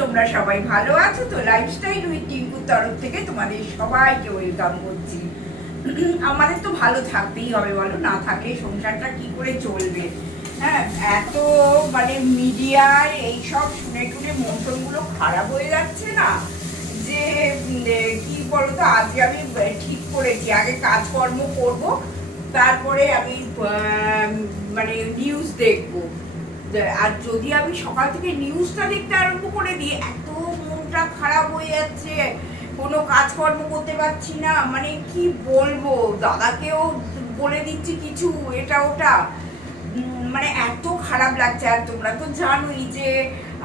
তোমরা সবাই ভালো আছো, তো লাইফস্টাইল উইথ টিঙ্কুর তরফ থেকে তোমাদের সবাইকে ওয়েলকাম করছি। আমাদের তো ভালো থাকতেই হবে, বলো? না থাকলে সংসারটা কি করে চলবে? হ্যাঁ এত মানে মিডিয়ায় এইসব শুনে টুনে মন টনগুলো খারাপ হয়ে যাচ্ছে না? যে কি বলতো, আজকে আমি ঠিক করেছি, আগে কাজকর্ম করব, তারপরে আমি মানে নিউজ দেখব। আর যদি আমি সকাল থেকে নিউজটা দেখতে আরম্ভ করে দিই, এত মনটা খারাপ হয়ে যাচ্ছে, কোনো কাজকর্ম করতে পারছি না মানে কি বলব? দাদাকেও বলে দিচ্ছি কিছু, এটা ওটা। মানে এত খারাপ লাগছে, আর তোমরা তো জানোই যে,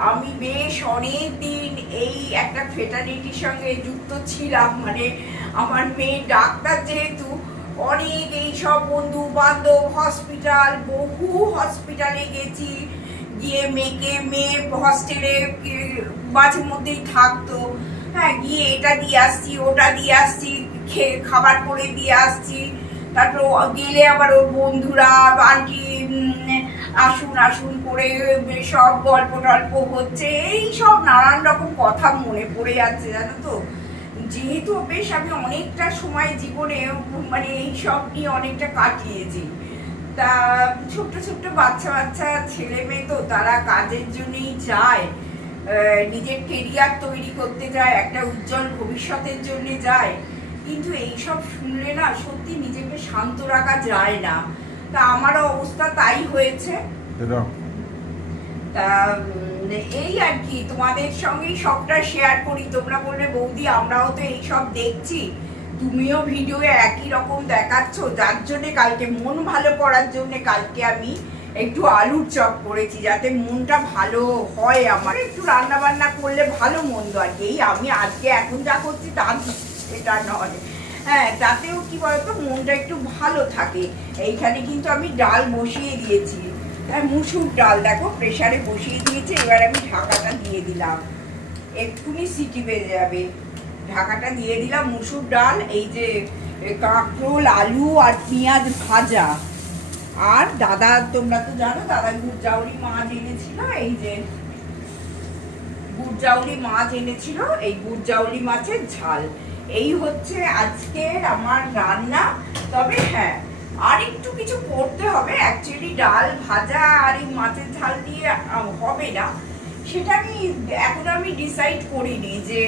আমি বেশ অনেক দিন এই একটা ফেটার্নিটির সঙ্গে যুক্ত ছিলাম মানে আমার মেয়ে ডাক্তার যেহেতু, অনেক এই সব বন্ধু বান্ধব হসপিটাল বহু হসপিটালে গেছি। গিয়ে মেয়েকে, মেয়ে হস্টেলে মাঝে মধ্যেই থাকতো। হ্যাঁ গিয়ে এটা দিয়ে আসছি, ওটা দিয়ে আসছি খেয়ে খাবার করে দিয়ে আসছি। তারপর গেলে আবার ওর বন্ধুরা, আন্টি আসুন আসুন করে সব গল্প টল্প হচ্ছে। এই সব নানান রকম কথা মনে পড়ে যাচ্ছে, জানো তো? যেহেতু বেশ আমি অনেকটা সময় জীবনে মানে এই সব নিয়ে অনেকটা কাটিয়েছি। তা ছোট্ট ছোট্ট বাচ্চা বাচ্চা ছেলে মেয়ে তো তারা কাজের জন্যই যায় নিজের কেরিয়ার তৈরি করতে যায় একটা উজ্জ্বল ভবিষ্যতের জন্য যায়। কিন্তু এইসব শুনলে না সত্যি নিজেকে শান্ত রাখা যায় না। তা আমারও অবস্থা তাই হয়েছে। তা এই আর কি তোমাদের সঙ্গেই সবটা শেয়ার করি। তোমরা বলবে বৌদি আমরাও তো এই সব দেখছি। তুমিও ভিডিও একই রকম দেখাচ্ছ, যার জন্যে কালকে মন ভালো করার জন্য কালকে আমি একটু আলুর চপ করেছি, যাতে মনটা ভালো হয় আমার। একটু রান্না বান্না করলে ভালো মন্দ আর কি। এই আমি আজকে এখন যা করছি তা এটা নয়। হ্যাঁ তাতেও কি বলতো, মনটা একটু ভালো থাকে। এইখানে কিন্তু আমি ডাল বসিয়ে দিয়েছি। হ্যাঁ মুসুর ডাল দেখো প্রেশারে বসিয়ে দিয়েছে, এবার আমি ঢাকাটা দিয়ে দিলাম। এক্ষুনি সিটি বেজে যাবে। ঢাকাটা দিয়ে দিলাম মুসুর ডাল, এই যে কাঁকরোল, আলু আর পেঁয়াজ ভাজা। আর দাদা, তোমরা তো জানো, দাদা গুড়জাউরি মাছ এনেছিল, এই যে গুড়জাউলি মাছ এনেছিল, এই গুড়জাউলি মাছের ঝাল। এই হচ্ছে আজকের আমার রান্না। তবে হ্যাঁ আর একটু কিছু করতে হবে। অ্যাকচুয়ালি ডাল ভাজা আর এই মাছের ঝাল দিয়ে হবে না। সেটা আমি এখন আমি ডিসাইড করিনি যে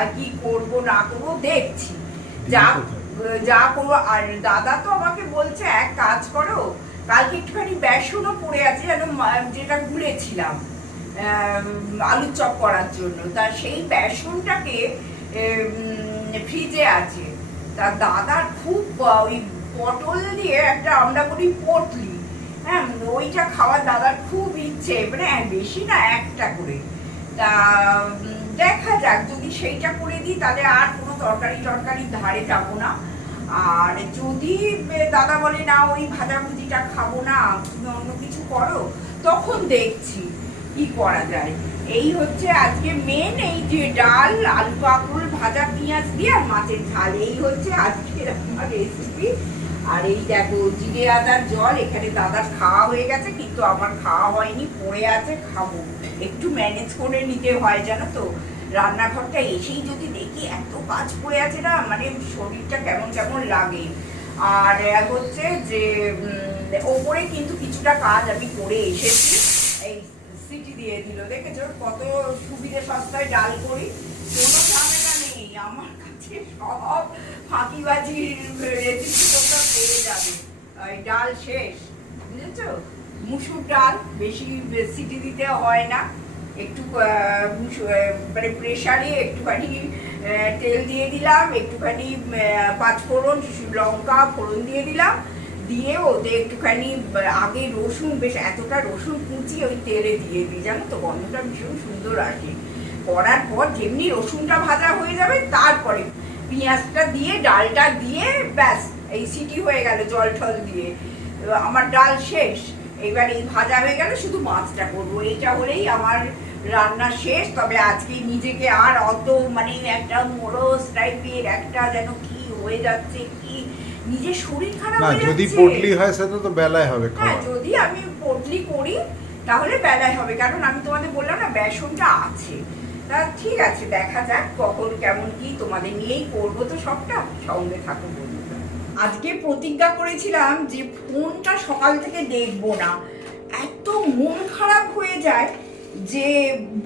আর কি করব না করব দেখছি। যা যা করব আর দাদা তো আমাকে বলছে এক কাজ করো কালকে একটুখানি বেসনও পড়ে আছে যেন যেটা গুলেছিলাম আলুর চপ করার জন্য। তা সেই বেসনটাকে ফ্রিজে আছে। তা দাদার খুব ওই পটল দিয়ে একটা আমরা বলি পটলি। হ্যাঁ ওইটা খাওয়ার দাদার খুব ইচ্ছে মানে বেশি না একটা করে। তা দেখা যাক, যদি সেইটা করে দিই, তাহলে আর কোনো তরকারি টরকারি ধারে যাব না। আর যদি দাদা বলে, না, ওই ভাজাভুজিটা খাব না, তুমি অন্য কিছু করো, তখন দেখছি কি করা যায়। এই হচ্ছে আজকে মেন এই যে ডাল, আলু কাঁকরোল ভাজা, পেঁয়াজ দিয়ে আর মাছের ঝাল। এই হচ্ছে আজকের আমার রেসিপি আর এই দেখো, জিরে আদার জল, এখানে দাদার খাওয়া হয়ে গেছে, কিন্তু আমার খাওয়া হয়নি, পড়ে আছে, খাব। একটু ম্যানেজ করে নিতে হয়, জানো তো? রান্নাঘরটা এসেই যদি দেখি এত কাজ পড়ে আছে না মানে শরীরটা কেমন কেমন লাগে। আর হচ্ছে যে ওপরে কিন্তু কিছুটা কাজ আমি করে এসেছি। এই সিটি দিয়ে দিল, দেখেছ? কত সুবিধে সস্তায় ডাল করি? কোনো ঝামেলা নেই, আমার সব ফাঁকিবাজির রেসিপি তোমরা পেয়ে যাবে। ডাল শেষ, বুঝেছ? মুসুর ডাল বেশি সিটি দিতে হয় না। একটু মানে প্রেশারে একটুখানি তেল দিয়ে দিলাম, একটুখানি পাঁচফোড়ন লঙ্কা ফোড়ন দিয়ে দিলাম। দিয়ে ওতে একটুখানি আগে রসুন, বেশ এতটা রসুন কুচি ওই তেলে দিয়ে দিই। জানো তো, গন্ধটা ভীষণ সুন্দর আসে। করার পর যেমনি রসুনটা ভাজা হয়ে যাবে, তারপরে পেঁয়াজটা দিয়ে ডালটা দিয়ে ব্যাস এই সিটি হয়ে গেল জল টল দিয়ে। আমার ডাল শেষ। এবার এই ভাজা হয়ে গেল শুধু মাছটা করব। এইটা হলেই আমার রান্না শেষ। তবে আজকে নিজেকে আর অত মানে একটা মোরস টাইপের একটা যেন কি হয়ে যাচ্ছে কি? নিজের শরীর খারাপ না যদি পটলি হয় সেটা তো বেলায় হবে হ্যাঁ যদি আমি পটলি করি তাহলে বেলায় হবে। কারণ আমি তোমাদের বললাম না বেসনটা আছে। তা ঠিক আছে, দেখা যাক কখন, কেমন কি তোমাদের নিয়েই করব তো সবটা। সঙ্গে থাকো আজকে প্রতিজ্ঞা করেছিলাম যে ফোনটা সকাল থেকে দেখব না। এত মন খারাপ হয়ে যায় যে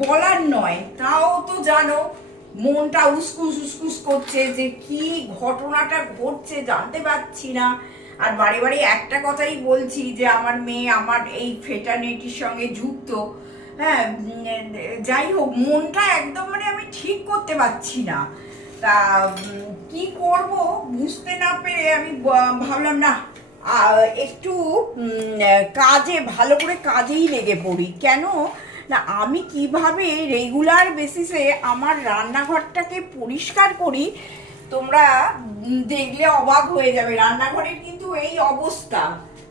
বলার নয়, তাও তো জানো মনটা উসকুস উসকুস করছে যে কি ঘটনাটা ঘটছে জানতে পারছি না। আর বারে বারে একটা কথাই বলছি যে আমার মেয়ে আমার এই ফেটার্নিটির সঙ্গে যুক্ত। হ্যাঁ যাই হোক, মনটা একদম মানে আমি ঠিক করতে পারছি না। তা কি করব বুঝতে না পেরে আমি ভাবলাম, না একটু কাজে, ভালো করে কাজেই লেগে পড়ি। কেন? না, আমি কীভাবে রেগুলার বেসিসে আমার রান্নাঘরটাকে পরিষ্কার করি, তোমরা দেখলে অবাক হয়ে যাবে। রান্নাঘরের কিন্তু এই অবস্থা।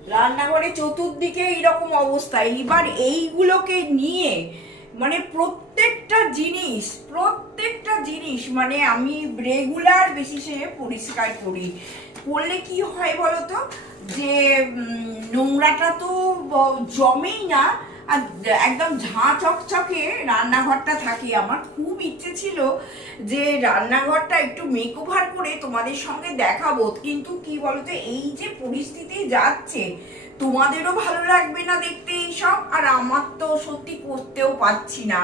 রান্নাঘরে চতুর্দিকে এইরকম অবস্থা। এইবার এইগুলোকে নিয়ে মানে প্রত্যেকটা জিনিস প্রত্যেকটা জিনিস মানে আমি রেগুলার বেসিসে পরিষ্কার করি। করলে কি হয় বলতো? যে নোংরাটা তো জমেই না আর একদম ঝাঁ চকচকে রান্নাঘরটা থাকে। আমার খুব ইচ্ছে ছিল যে রান্নাঘরটা একটু মেকওভার করে তোমাদের সঙ্গে দেখাবো। কিন্তু কি বলতো, এই যে পরিস্থিতি যাচ্ছে, তোমাদেরও ভালো লাগবে না দেখতে এইসব আর আমার তো সত্যি করতেও পারছি না।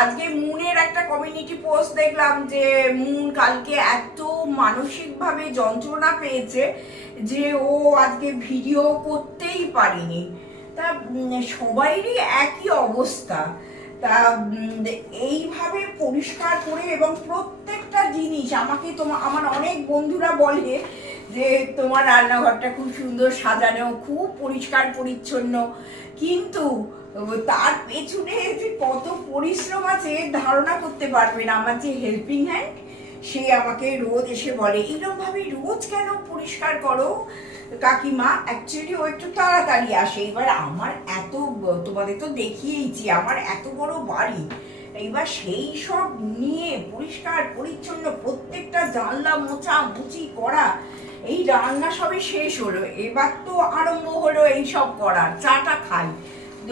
আজকে মুনের একটা কমিউনিটি পোস্ট দেখলাম যে মুন কালকে এত মানসিকভাবে যন্ত্রণা পেয়েছে যে ও আজকে ভিডিও করতেই পারেনি। তা সবাইরই একই অবস্থা। তা এইভাবে পরিষ্কার করে এবং প্রত্যেকটা জিনিস আমাকে তোমার আমার অনেক বন্ধুরা বলে যে, তোমার রান্নাঘরটা খুব সুন্দর সাজানো, খুব পরিষ্কার পরিচ্ছন্ন। কিন্তু তার পেছনে যে কত পরিশ্রম আছে, ধারণা করতে পারবে না। আমার যে হেল্পিং হ্যান্ড সে আমাকে রোজ এসে বলে এরকমভাবে রোজ কেন পরিষ্কার করো? কাকিমা অ্যাকচুয়ালি ও একটু তাড়াতাড়ি আসে। এবার আমার এত, তোমাদের তো দেখিয়েইছি, আমার এত বড় বাড়ি। এইবার সেই সব নিয়ে পরিষ্কার, পরিচ্ছন্ন, প্রত্যেকটা জানলা মোচা মুচি করা, এই রান্না সবই শেষ হলো। এবার তো আরম্ভ হলো এই সব করার, চাটা খাই।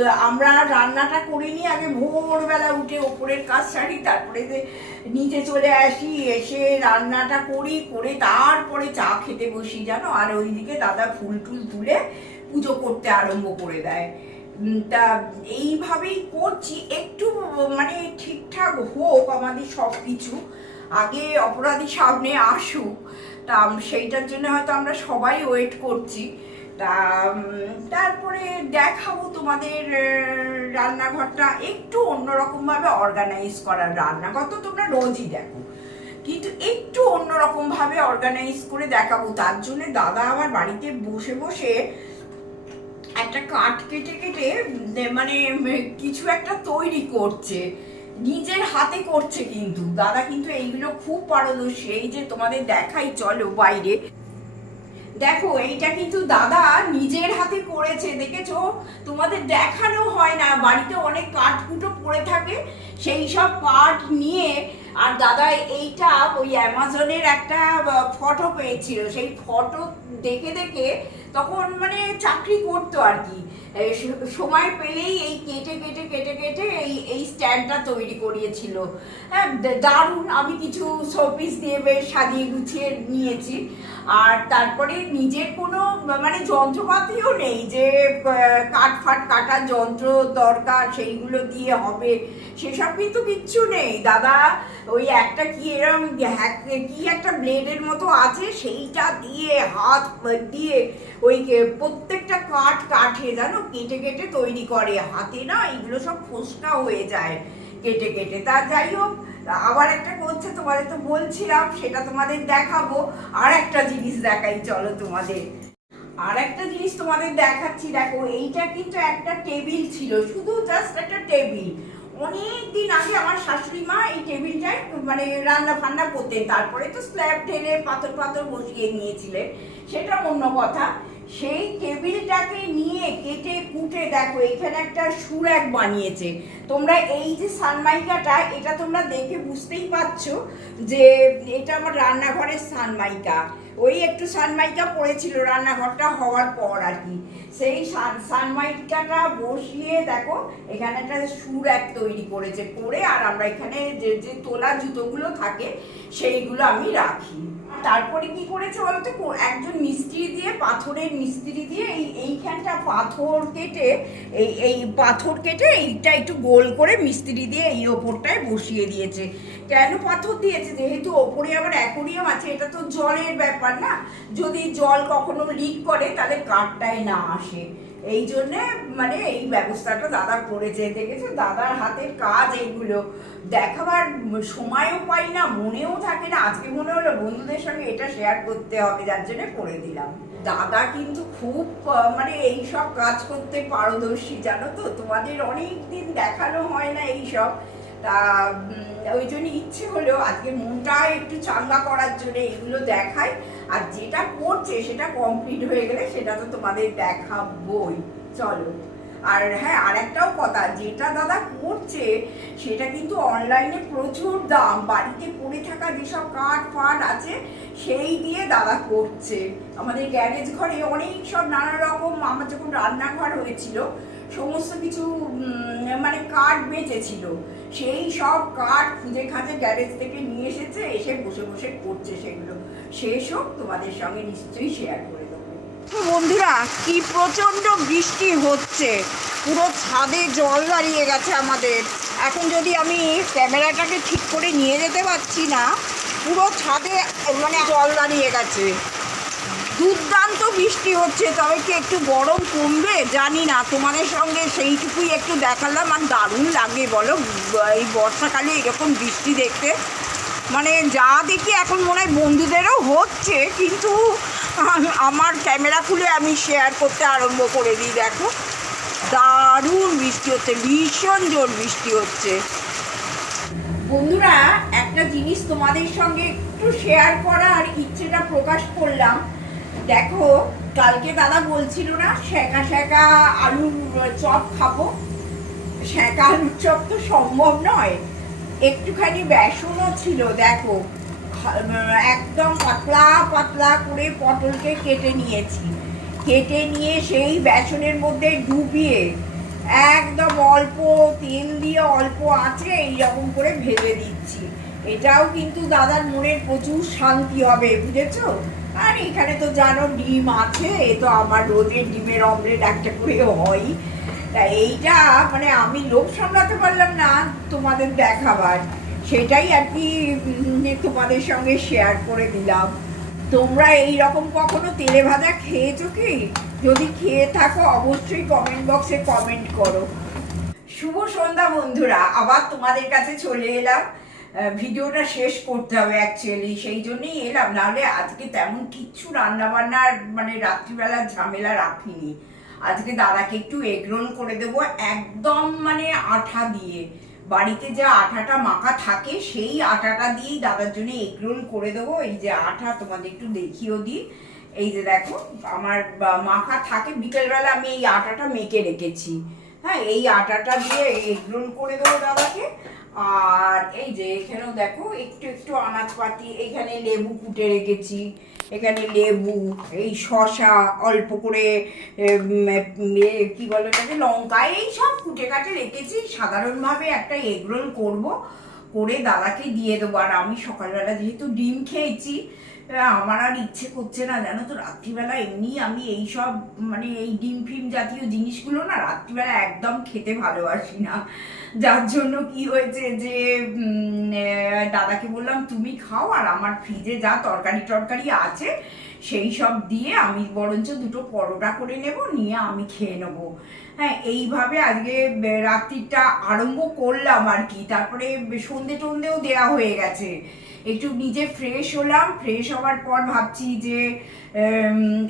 আমরা রান্নাটা করে নিই আগে ভোরবেলা উঠে ওপরের কাজ সারি, তারপরে যে নিচে চলে আসি, এসে রান্নাটা করি, করে তারপরে চা খেতে বসি, জানো? আর ওইদিকে দাদা ফুল টুল তুলে পুজো করতে আরম্ভ করে দেয়। তা এইভাবেই করছি, একটু মানে ঠিকঠাক হোক আমাদের সব কিছু আগে অপরাধী সামনে আসুক, তা সেইটার জন্য হয়তো আমরা সবাই ওয়েট করছি। তা তারপরে দেখাবো তোমাদের রান্নাঘরটা একটু অন্যরকম ভাবে অর্গানাইজ করার রান্নাঘর। তো তোমরা রোজই দেখো। কিন্তু একটু অন্যরকম ভাবে অর্গানাইজ করে দেখাবো। তার জন্য দাদা আমার বাড়িতে বসে বসে একটা কাঠ কেটে কেটে মানে কিছু একটা তৈরি করছে। নিজের হাতে করছে কিন্তু। দাদা কিন্তু এইগুলো খুব পারদর্শী। এই যে তোমাদের দেখাই, চলো বাইরে। দেখো, এইটা কিন্তু দাদা নিজের হাতে করেছে, দেখেছ? তোমাদের দেখানো হয় না, বাড়িতে অনেক কাঠকুটো পড়ে থাকে, সেই সব কাঠ নিয়ে, আর দাদা এইটা ওই অ্যামাজনের একটা ফটো পেয়েছিল, সেই ফটো দেখে দেখে তখন মানে চাকরি করতো আর কি। সময় পেলেই এই কেটে কেটে কেটে কেটে এই এই স্ট্যান্ডটা তৈরি করিয়েছিল। হ্যাঁ দারুণ, আমি কিছু শোপিস দিয়ে বেশ সাজিয়ে গুছিয়ে নিয়েছি। আর তারপরে নিজের কোনো মানে যন্ত্রপাতিও নেই যে কাঠ ফাট কাটার যন্ত্র দরকার, সেইগুলো দিয়ে হবে। সেসব কিন্তু কিচ্ছু নেই। দাদা, ওই একটা কি এরম কি একটা ব্লেডের মতো আছে, সেইটা দিয়ে, হাত, দিয়ে ওই প্রত্যেকটা কাঠ কাঠে, জানো? কেটে কেটে তৈরি করে। হাতে না এগুলো সব ফোসকা হয়ে যায় কেটে কেটে। তা যাই হোক, আবার একটা করছে তোমাদের তো বলছিলাম, সেটা তোমাদের দেখাবো। আর একটা জিনিস দেখাই, চলো তোমাদের। আর একটা জিনিস তোমাদের দেখাচ্ছি, দেখো, এইটা কিন্তু একটা টেবিল ছিল, শুধু জাস্ট একটা টেবিল। অনেক দিন আগে আমার শাশুড়ি মা এই টেবিলটায় মানে রান্না ফান্না করতেন। তারপরে তো স্ল্যাব ঢেলে পাথর পাথর বসিয়ে নিয়েছিলেন, সেটা অন্য কথা। সেই টেবিলটাকে নিয়ে কেটে কুটে দেখো, এখানে একটা সুরাক বানিয়েছে। তোমরা এই যে সানমাইকাটা, এটা তোমরা দেখে বুঝতেই পারছ যে এটা আমার রান্নাঘরের সানমাইকা। ওই একটু সানমাইকা পড়েছিল রান্নাঘরটা হওয়ার পর আর কি। সেই সানমাইকাটা বসিয়ে দেখো, এখানে একটা সুর এক তৈরি করেছে, করে আর আমরা এখানে যে যে তোলা জুতোগুলো থাকে, সেইগুলো আমি রাখি। তারপরে কি করেছে বলতো? একজন মিস্ত্রি দিয়ে, পাথরের মিস্ত্রি দিয়ে এই, এইখানটা পাথর কেটে, এই এই পাথর কেটে এইটা একটু গোল করে মিস্ত্রি দিয়ে এই ওপরটায় বসিয়ে দিয়েছে। কেন পাথর দিয়েছে? যেহেতু ওপরে আবার অ্যাকোরিয়াম আছে, এটা তো জলের ব্যাপার না? যদি জল কখনো লিক করে, তাহলে কাঠটায় না আসে। এই জন্যে মানে এই ব্যবস্থাটা দাদা করেছে, দেখেছ? দাদার হাতের কাজ এইগুলো। দেখাবার সময়ও পাই না, মনেও থাকে না। আজকে মনে হলো বন্ধুদের সঙ্গে এটা শেয়ার করতে হবে, যার জন্য করে দিলাম। দাদা কিন্তু খুব মানে এই সব কাজ করতে পারদর্শী, জানো তো? তোমাদের অনেক দিন দেখানো হয় না এই সব। তা ওই জন্য ইচ্ছে হলেও আজকে মনটা একটু চাঙ্গা করার জন্য এগুলো দেখাই। আর যেটা করছে সেটা কমপ্লিট হয়ে গেলে সেটা তো তোমাদের দেখাবই। চলো। আর হ্যাঁ আর একটাও কথা, যেটা দাদা করছে সেটা কিন্তু অনলাইনে প্রচুর দাম। বাড়িতে পড়ে থাকা যেসব কাঠ ফাট আছে, সেই দিয়ে দাদা করছে। আমাদের গ্যারেজ ঘরে অনেক সব নানা রকম আমার যখন রান্নাঘর হয়েছিল, সমস্ত কিছু মানে কাঠ বেঁচেছিল। সেই সব কাঠ খুঁজে খাঁজে গ্যারেজ থেকে নিয়ে এসেছে, এসে বসে বসে করছে সেগুলো। সেসব তোমাদের সঙ্গে নিশ্চয়ই শেয়ার করে দেবো। বন্ধুরা, কি প্রচণ্ড বৃষ্টি হচ্ছে। পুরো ছাদে জল দাঁড়িয়ে গেছে আমাদের। এখন যদি আমি ক্যামেরাটাকে ঠিক করে নিয়ে যেতে পারছি না, পুরো ছাদে মানে জল দাঁড়িয়ে গেছে। দুর্দান্ত বৃষ্টি হচ্ছে, তবে কি একটু গরম কমবে? জানি না, তোমাদের সঙ্গে সেইটুকুই একটু দেখালাম আর দারুণ লাগে বলো। এই বর্ষাকালে এরকম বৃষ্টি দেখতে। মানে যা দেখি এখন মনে হয় বন্ধুদেরও হচ্ছে, কিন্তু আমার ক্যামেরা খুলে আমি শেয়ার করতে আরম্ভ করে দিই, দেখো। দারুণ বৃষ্টি হচ্ছে, ভীষণ জোর বৃষ্টি হচ্ছে। বন্ধুরা, একটা জিনিস তোমাদের সঙ্গে একটু শেয়ার করার ইচ্ছেটা প্রকাশ করলাম। দেখো, কালকে দাদা বলছিল না শেখা শেখা আলুর চপ খাব? শেখা আলুর চপ তো সম্ভব নয়। একটুখানি বেসনও ছিল, দেখো। একদম পাতলা পাতলা করে পটলকে কেটে নিয়েছি। কেটে নিয়ে সেই বেসনের মধ্যে ডুবিয়ে একদম অল্প তেল দিয়ে অল্প আছে এইরকম করে ভেজে দিচ্ছি। এটাও কিন্তু দাদার মনের প্রচুর শান্তি হবে, বুঝেছ? আর এখানে তো জানো ডিম আছে, এ তো আমার রোজের ডিমের অমলেট একটা করে হয়। তা এইটা মানে আমি লোভ সামলাতে পারলাম না তোমাদের দেখাবার। সেটাই আর কি তোমাদের সঙ্গে শেয়ার করে দিলাম। তোমরা এই রকম কখনো তেলে ভাজা খেয়েছো কি? যদি খেয়ে থাকো, অবশ্যই কমেন্ট বক্সে কমেন্ট করো। শুভ সন্ধ্যা বন্ধুরা, আবার তোমাদের কাছে চলে এলাম। ভিডিওটা শেষ করতে হবে অ্যাকচুয়ালি সেই জন্যই এলাম। নাহলে আজকে তেমন কিচ্ছু রান্না বান্নার মানে রাত্রিবেলার ঝামেলা রাখিনি। আজকে দাদাকে একটু এগরোল করে দেবো, একদম মানে আঠা দিয়ে। বাড়িতে যে আঠাটা মাখা থাকে, সেই আটাটা দিয়েই দাদার জন্য এগরোল করে দেবো। এই যে আঠা, তোমাদের একটু দেখিয়েও দিই। এই যে দেখো, আমার মাখা থাকে। বিকেলবেলা আমি এই আটাটা মেখে রেখেছি। হ্যাঁ এই আটাটা দিয়ে এগরোল করে দেবো দাদাকে। আর এই যে এখানেও দেখো, একটু একটু আনাজপাতি, এখানে লেবু কুটে রেখেছি, এখানে লেবু, এই শশা অল্প করে কি বলে এটাকে লঙ্কা, এই সব কুটে কাটে রেখেছি। সাধারণভাবে একটা এগরোল করব, করে দাদাকে দিয়ে দেবো। আর আমি সকালবেলা যেহেতু ডিম খেয়েছি আমার আর ইচ্ছে করছে না, জানো তো, রাত্রিবেলা এমনি আমি এই সব মানে এই ডিম ফিম জাতীয় জিনিসগুলো না রাত্রিবেলা একদম খেতে ভালোবাসি না। যার জন্য কি হয়েছে যে দাদাকে বললাম, তুমি খাও আর আমার ফ্রিজে যা তরকারি টরকারি আছে, সেই সব দিয়ে আমি বরঞ্চ দুটো পরোটা করে নেব, নিয়ে আমি খেয়ে নেব। হ্যাঁ এইভাবে আজকে রাত্রিটা আরম্ভ করলাম আর কি। তারপরে সন্ধে টন্ধেও দেয়া হয়ে গেছে। একটু নিজে ফ্রেশ হলাম ফ্রেশ হওয়ার পর ভাবছি যে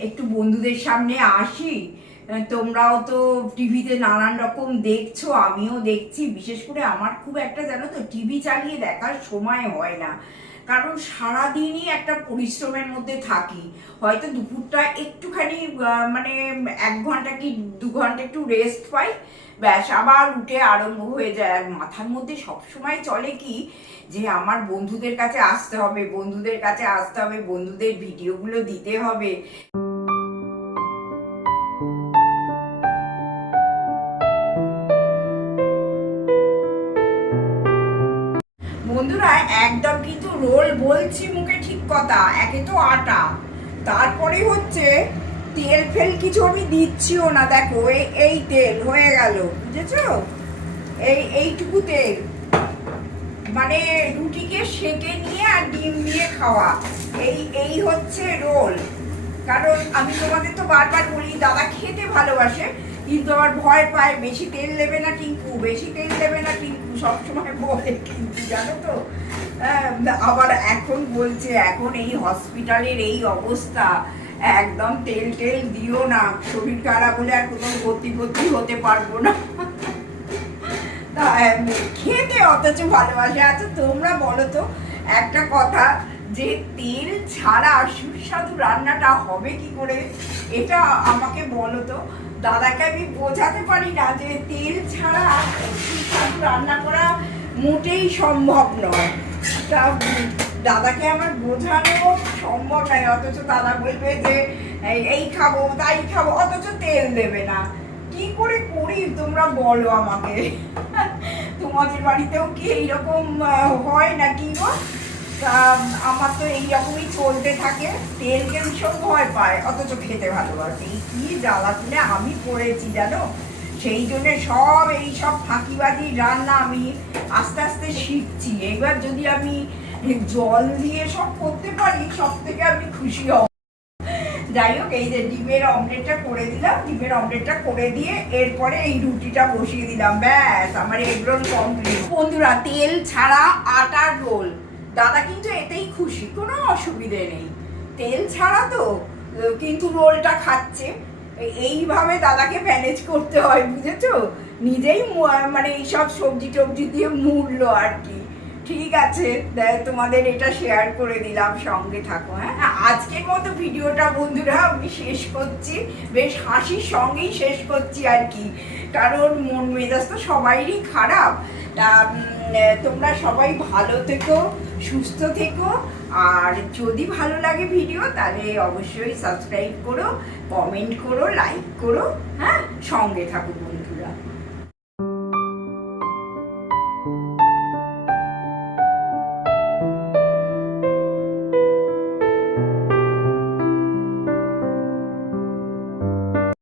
একটু বন্ধুদের সামনে আসি। তোমরাও তো টিভিতে নানান রকম দেখছ, আমিও দেখছি। বিশেষ করে আমার খুব একটা জানো তো টিভি চালিয়ে দেখার সময় হয় না। কারণ সারাদিনই একটা পরিশ্রমের মধ্যে থাকি। হয়তো দুপুরটা একটুখানি মানে এক ঘণ্টা কি দু ঘণ্টা একটু রেস্ট পাই। ব্যাস, আবার উঠে আরম্ভ হয়ে যায়। আর মাথার মধ্যে সবসময় চলে কি, যে আমার বন্ধুদের কাছে আসতে হবে, বন্ধুদের কাছে আসতে হবে, বন্ধুদের ভিডিওগুলো দিতে হবে। বন্ধুরা, একদম কিন্তু রোল বলছি মুখে ঠিক কথা, একে তো আটা। তারপরে হচ্ছে তেল ফেল কিছু আমি দিচ্ছিও না, দেখো এই এই তেল হয়ে গেল, বুঝেছ? এই, এইটুকু তেল। মানে রুটিকে সেকে নিয়ে আর ডিম দিয়ে খাওয়া। এই এই হচ্ছে রোল। কারণ আমি তোমাদের তো বারবার বলি, দাদা খেতে ভালোবাসে, কিন্তু আমার ভয় পায়, বেশি তেল দেবে না টিঙ্কু, বেশি তেল দেবে না টিঙ্কু, সবসময় বলে কিন্তু, জানো তো? আবার এখন বলছে, এখন এই হসপিটালের এই অবস্থা। একদম তেল টেল দিও না। শরীর খারাপ হলে আর কোথাও ভর্তি ভর্তি হতে পারব না। খেতে অথচ ভালোবাসে। আচ্ছা তোমরা বলো তো, একটা কথা, যে তেল ছাড়া সুস্বাদু রান্নাটা হবে কি করে? এটা আমাকে বলো তো। দাদাকে আমি বোঝাতে পারি না যে তেল ছাড়া সুস্বাদু রান্না করা মোটেই সম্ভব নয়। তা দাদাকে আমার বোঝানো সম্ভব নয়, অথচ দাদা বলবে যে, এই- খাব, তাই খাব, অথচ তেল দেবে না। কি করে করি তোমরা বলো আমাকে? তোমাদের বাড়িতেও কি এইরকম হয় না কি গো আমার তো এইরকমই চলতে থাকে তেলকে ভীষণ ভয় পায়, অথচ খেতে ভালোবাসে। কি জ্বালা তুলে আমি করেছি জানো? সেই জন্য সব, এই সব ফাঁকিবাজি রান্না আমি আস্তে আস্তে শিখছি। এবার যদি আমি জল দিয়ে সব করতে পারি সব থেকে আমি খুশি হব। যাই হোক এই যে ডিমের অমলেটটা করে দিলাম, ডিমের অমলেটটা করে দিয়ে এরপরে এই রুটিটা বসিয়ে দিলাম। ব্যাস, আমার এগ রোল কমপ্লিট বন্ধুরা, তেল ছাড়া আটার রোল। দাদা কিন্তু এতেই খুশি, কোনো অসুবিধে নেই। তেল ছাড়া তো কিন্তু রোলটা খাচ্ছে। এইভাবে দাদাকে ম্যানেজ করতে হয়, বুঝেছ? নিজেই মানে এইসব সবজি টবজি দিয়ে মুড়লো আর কি। ঠিক আছে তোমাদের এটা শেয়ার করে দিলাম, সঙ্গে থাকো হ্যাঁ? আজকের মতো ভিডিওটা বন্ধুরা আমি শেষ করছি। বেশ হাসির সঙ্গেই শেষ করছি আর কি। কারণ মন মেজাজ তো সবাইরই খারাপ। তা তোমরা সবাই ভালো থেকো, সুস্থ থেকো। আর যদি ভালো লাগে ভিডিও, তাহলে অবশ্যই সাবস্ক্রাইব করো কমেন্ট করো লাইক করো হ্যাঁ? সঙ্গে থাকো